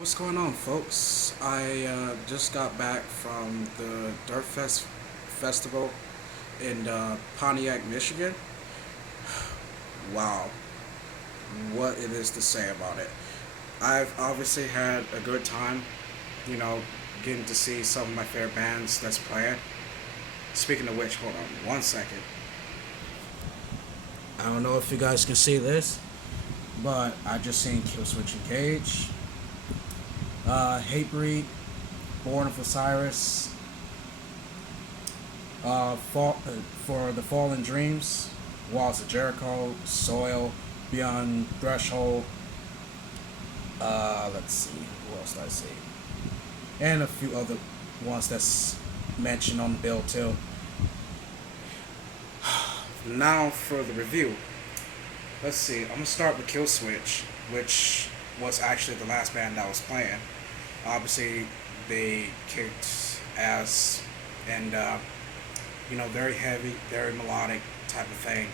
What's going on, folks? I just got back from the Dirtfest festival in Pontiac, Michigan. Wow, what it is to say about it. I've obviously had a good time, you know, getting to see some of my favorite bands that's playing. Speaking of which, hold on one second. I don't know if you guys can see this, but I just seen Killswitch Engage, Hatebreed, Born of Osiris, for the Fallen Dreams, Walls of Jericho, Soil, Beyond Threshold. Let's see, who else did I see? And a few other ones that's mentioned on the bill too. Now for the review. Let's see. I'm gonna start with Killswitch, which was actually the last band that was playing. Obviously, they kicked ass and very heavy, very melodic type of thing.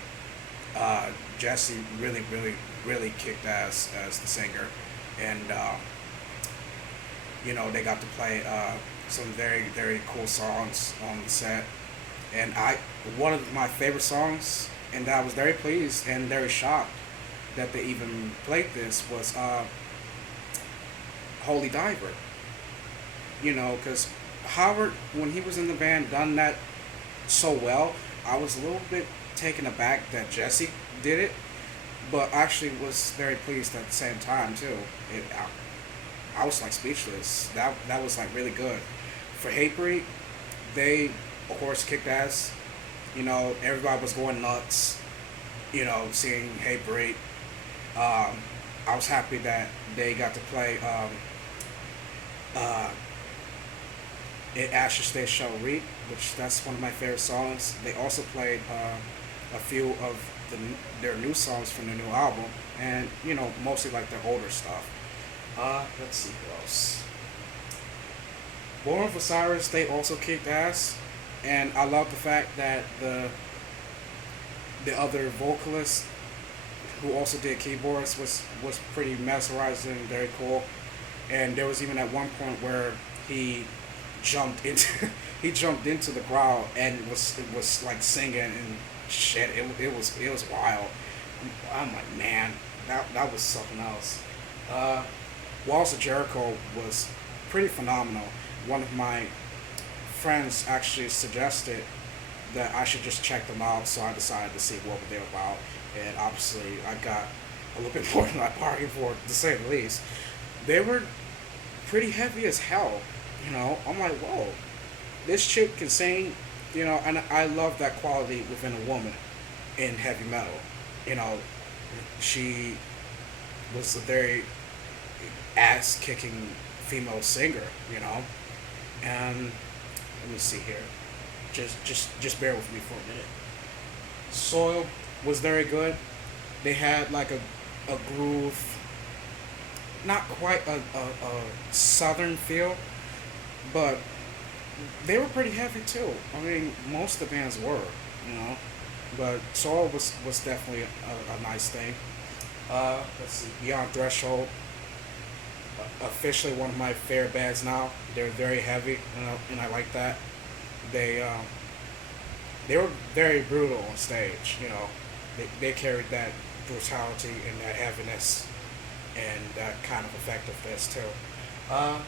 Jesse really kicked ass as the singer, and they got to play some very cool songs on the set. And I one of my favorite songs, and I was very pleased and very shocked that they even played this was Holy Diver. Because Howard, when he was in the band, done that so well. I was a little bit taken aback that Jesse did it, but actually was very pleased at the same time too. I was like speechless. That was like really good. For Hatebreed, they of course kicked ass. Everybody was going nuts. Seeing Hatebreed. I was happy that they got to play uh, it Asher Stay Shall Reap, which that's one of my favorite songs. They also played a few of their new songs from their new album, and mostly like their older stuff. Let's see who else. Born of Osiris, they also kicked ass, and I love the fact that the other vocalist who also did keyboards was pretty mesmerizing and very cool. And there was even at one point where he jumped into he jumped into the crowd and was like singing and shit. It was wild. I'm like, man, that was something else. Uh, Walls of Jericho was pretty phenomenal. One of my friends actually suggested that I should just check them out, so I decided to see what they're about. And obviously, I got a little bit more than I bargained for, to say the least. They were pretty heavy as hell. I'm like, whoa, this chick can sing. And I love that quality within a woman in heavy metal. You know, she was a very ass kicking female singer. And let me see here. Just bear with me for a minute. Soil was very good. They had like a groove, not quite a southern feel, but they were pretty heavy too. I mean, most of the bands were, you know, but Soul was definitely a nice thing. Let's see, Beyond Threshold, officially one of my favorite bands now. They're very heavy, and I like that. They they were very brutal on stage. They carried that brutality and that heaviness and that kind of effectiveness too. Uh,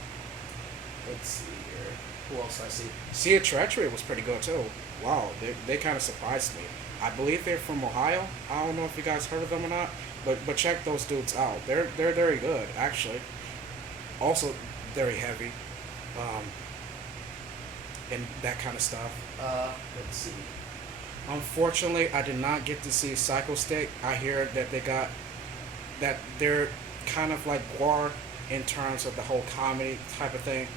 let's see here. Who else I see? Sea of Treachery was pretty good too. Wow, they kind of surprised me. I believe they're from Ohio. I don't know if you guys heard of them or not, but check those dudes out. They're very good actually. Also very heavy, um, and that kind of stuff. Let's see. Unfortunately, I did not get to see Psycho Stick. I hear that they're kind of like Guar in terms of the whole comedy type of thing.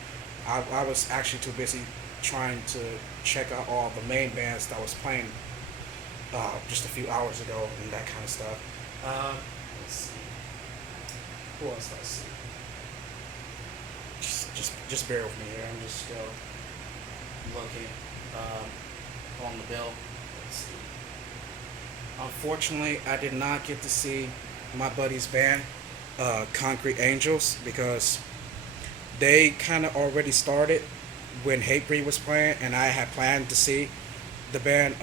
I was actually too busy trying to check out all the main bands that was playing just a few hours ago and that kind of stuff. Let's see. Who else do I see? Just bear with me here. I'm just still looking on the bill. Let's see. Unfortunately, I did not get to see my buddy's band, Concrete Angels, because they kind of already started when Hatebreed was playing, and I had planned to see the band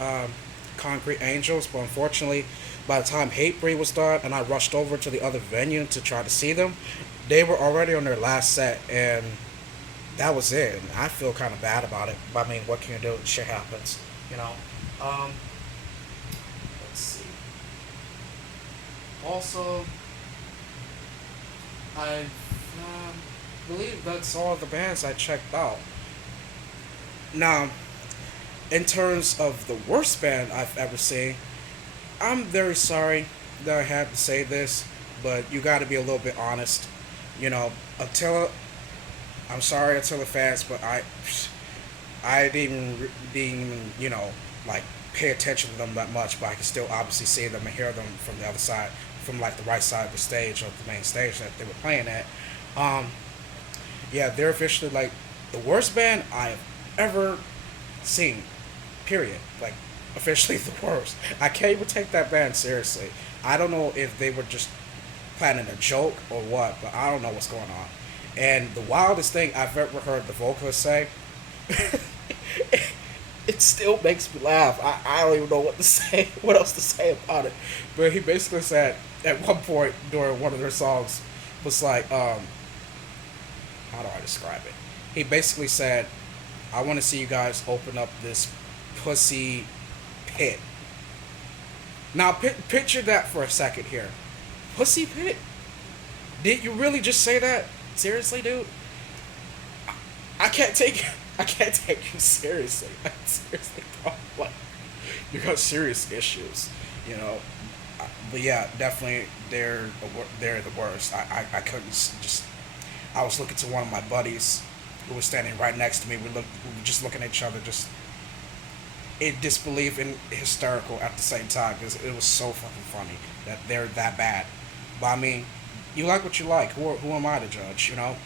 Concrete Angels, but unfortunately, by the time Hatebreed was done and I rushed over to the other venue to try to see them, they were already on their last set, and that was it. And I feel kind of bad about it, but I mean, what can you do? Shit happens, you know. Um, let's see. Also, I believe that's all the bands I checked out. Now, in terms of the worst band I've ever seen, I'm very sorry that I have to say this, but you got to be a little bit honest. You know, Attila. I'm sorry, Attila fans, but I didn't even like pay attention to them that much, but I can still obviously see them and hear them from the other side, from like the right side of the stage, of the main stage that they were playing at. Um, yeah, they're officially like the worst band I've ever seen. Period. Like officially the worst. I can't even take that band seriously. I don't know if they were just planning a joke or what, but I don't know what's going on. And the wildest thing I've ever heard the vocalist say, it still makes me laugh. I don't even know what to say, what else to say about it. But he basically said at one point during one of their songs was like, how do I describe it? He basically said, I want to see you guys open up this pussy pit. Now, picture that for a second here. Pussy pit? Did you really just say that? Seriously, dude? I can't take I can't take you seriously. Like, seriously, bro. Like, you got serious issues, you know. But yeah, definitely they're the worst. I couldn't just. I was looking to one of my buddies who was standing right next to me. We were just looking at each other, just in disbelief and hysterical at the same time because it was so fucking funny that they're that bad. But I mean, you like what you like. Who am I to judge? You know.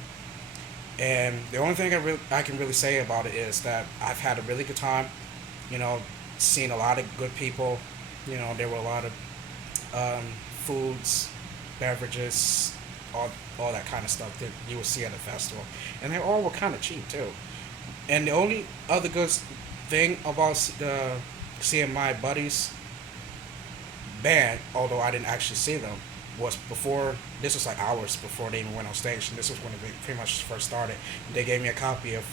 And the only thing I can really say about it is that I've had a really good time. You know, seen a lot of good people. You know, there were a lot of foods, beverages, all that kind of stuff that you will see at a festival, and they all were kind of cheap too. And the only other good thing about seeing my buddies band, although I didn't actually see them, was before. This was like hours before they even went on stage, and this was when they pretty much first started. They gave me a copy of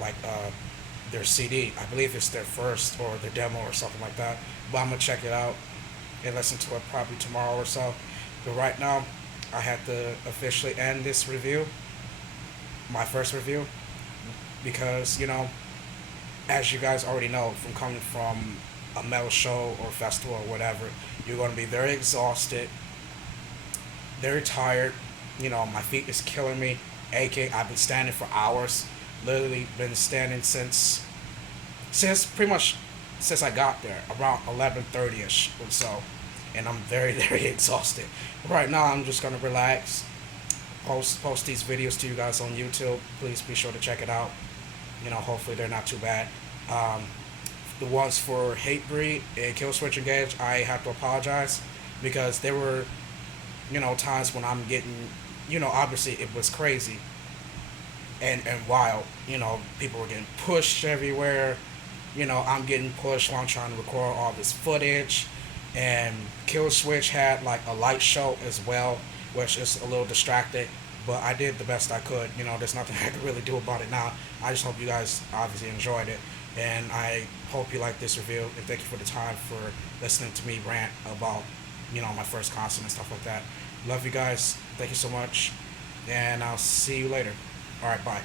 like their CD. I believe it's their first or their demo or something like that. But I'm gonna check it out and listen to it probably tomorrow or so. But right now, I had to officially end this review, my first review, because as you guys already know, from coming from a metal show or festival or whatever, you're going to be very exhausted, very tired. My feet is killing me. AK, I've been standing for hours. Literally been standing since pretty much since I got there around 11:30ish or so, and I'm very very exhausted. Right now, I'm just gonna relax. Post these videos to you guys on YouTube. Please be sure to check it out. Hopefully they're not too bad. The ones for Hatebreed and Killswitch Engage, I have to apologize because there were, times when I'm getting, obviously it was crazy and wild. People were getting pushed everywhere. I'm getting pushed while I'm trying to record all this footage. And Killswitch had like a light show as well, which is a little distracting. But I did the best I could. There's nothing I can really do about it now. I just hope you guys obviously enjoyed it. And I hope you like this review. And thank you for the time for listening to me rant about, my first concert and stuff like that. Love you guys. Thank you so much. And I'll see you later. Alright, bye.